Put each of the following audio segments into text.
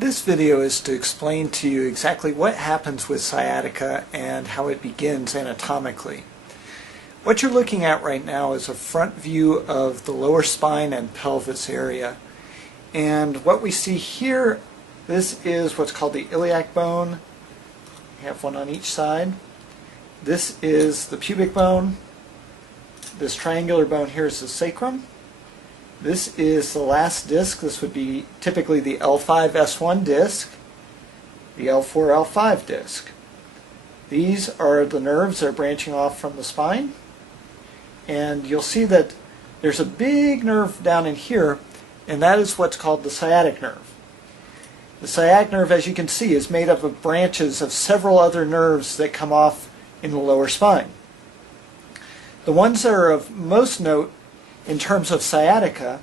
This video is to explain to you exactly what happens with sciatica and how it begins anatomically. What you're looking at right now is a front view of the lower spine and pelvis area. And what we see here, this is what's called the iliac bone. We have one on each side. This is the pubic bone. This triangular bone here is the sacrum. This is the last disc. This would be typically the L5-S1 disc, the L4-L5 disc. These are the nerves that are branching off from the spine. And you'll see that there's a big nerve down in here, and that is what's called the sciatic nerve. The sciatic nerve, as you can see, is made up of branches of several other nerves that come off in the lower spine. The ones that are of most note in terms of sciatica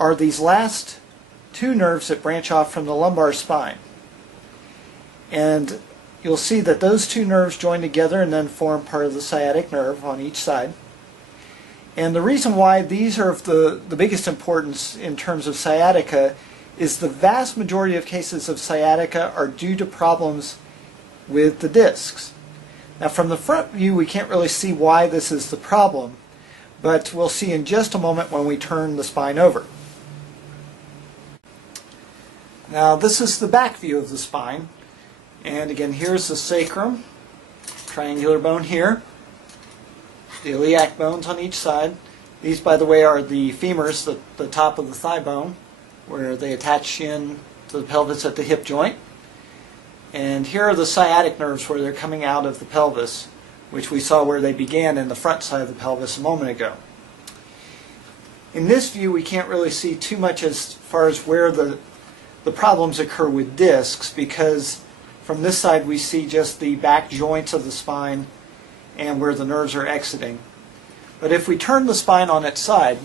are these last two nerves that branch off from the lumbar spine. And you'll see that those two nerves join together and then form part of the sciatic nerve on each side. And the reason why these are of the biggest importance in terms of sciatica is the vast majority of cases of sciatica are due to problems with the discs. Now from the front view we can't really see why this is the problem, but we'll see in just a moment when we turn the spine over. Now this is the back view of the spine, and again here's the sacrum, triangular bone here, the iliac bones on each side. These, by the way, are the femurs, the top of the thigh bone, where they attach in to the pelvis at the hip joint. And here are the sciatic nerves where they're coming out of the pelvis, which we saw where they began in the front side of the pelvis a moment ago. In this view we can't really see too much as far as where the problems occur with discs, because from this side we see just the back joints of the spine and where the nerves are exiting. But if we turn the spine on its side,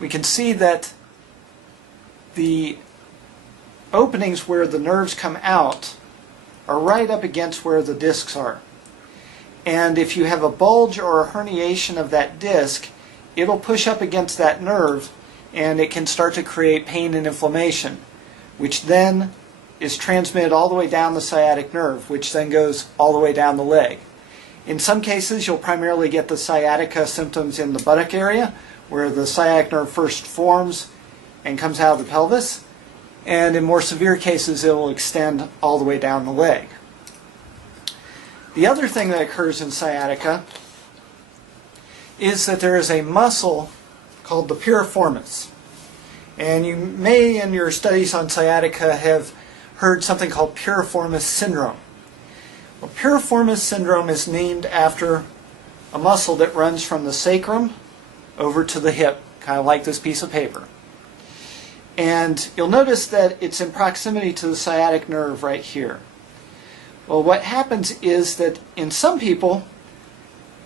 we can see that the openings where the nerves come out are right up against where the discs are. And if you have a bulge or a herniation of that disc, it'll push up against that nerve and it can start to create pain and inflammation, which then is transmitted all the way down the sciatic nerve, which then goes all the way down the leg. In some cases you'll primarily get the sciatica symptoms in the buttock area, where the sciatic nerve first forms and comes out of the pelvis. And in more severe cases it will extend all the way down the leg. The other thing that occurs in sciatica is that there is a muscle called the piriformis. And you may in your studies on sciatica have heard something called piriformis syndrome. Well, piriformis syndrome is named after a muscle that runs from the sacrum over to the hip, kind of like this piece of paper. And you'll notice that it's in proximity to the sciatic nerve right here. Well, what happens is that in some people,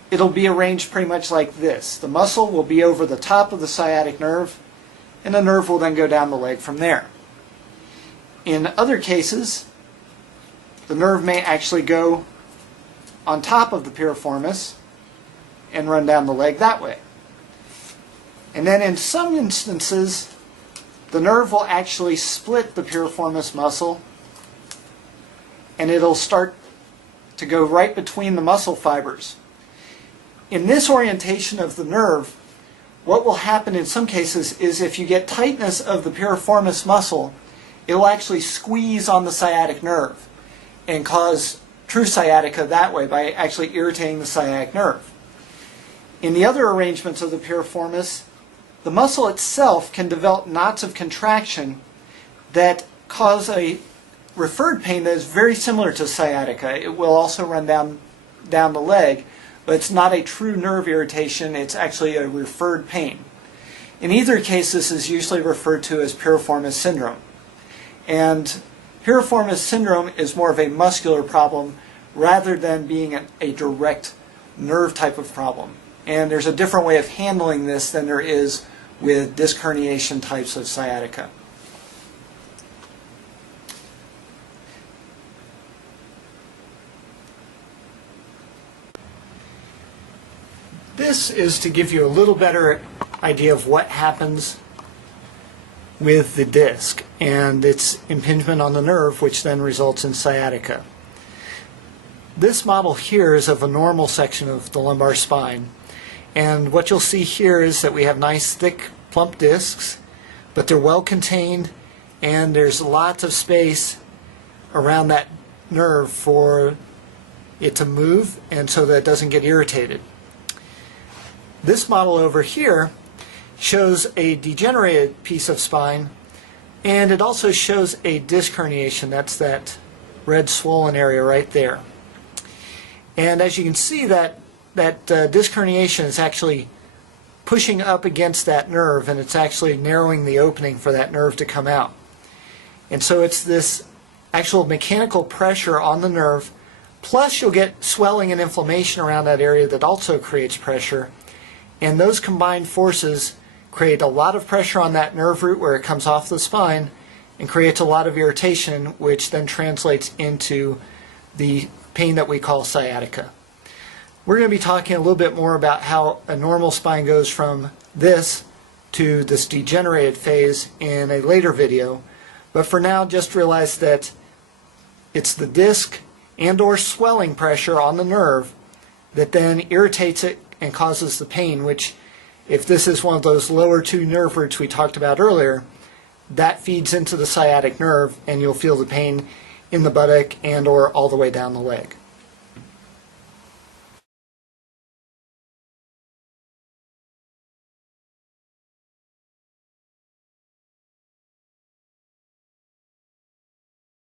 it'll be arranged pretty much like this. The muscle will be over the top of the sciatic nerve, and the nerve will then go down the leg from there. In other cases, the nerve may actually go on top of the piriformis and run down the leg that way. And then in some instances, the nerve will actually split the piriformis muscle, and it'll start to go right between the muscle fibers. In this orientation of the nerve, what will happen in some cases is if you get tightness of the piriformis muscle, it will actually squeeze on the sciatic nerve and cause true sciatica that way by actually irritating the sciatic nerve. In the other arrangements of the piriformis, the muscle itself can develop knots of contraction that cause a referred pain that is very similar to sciatica. It will also run down the leg, but it's not a true nerve irritation, it's actually a referred pain. In either case, this is usually referred to as piriformis syndrome. And piriformis syndrome is more of a muscular problem rather than being a direct nerve type of problem. And there's a different way of handling this than there is with disc herniation types of sciatica. This is to give you a little better idea of what happens with the disc and its impingement on the nerve, which then results in sciatica. This model here is of a normal section of the lumbar spine, and what you'll see here is that we have nice thick plump discs, but they're well contained and there's lots of space around that nerve for it to move and so that it doesn't get irritated. This model over here shows a degenerated piece of spine, and it also shows a disc herniation. That's that red swollen area right there. And as you can see, that disc herniation is actually pushing up against that nerve, and it's actually narrowing the opening for that nerve to come out. And so it's this actual mechanical pressure on the nerve, plus you'll get swelling and inflammation around that area that also creates pressure. And those combined forces create a lot of pressure on that nerve root where it comes off the spine and creates a lot of irritation, which then translates into the pain that we call sciatica. We're going to be talking a little bit more about how a normal spine goes from this to this degenerated phase in a later video, but for now just realize that it's the disc and or swelling pressure on the nerve that then irritates it and causes the pain, which, if this is one of those lower two nerve roots we talked about earlier, that feeds into the sciatic nerve and you'll feel the pain in the buttock and or all the way down the leg.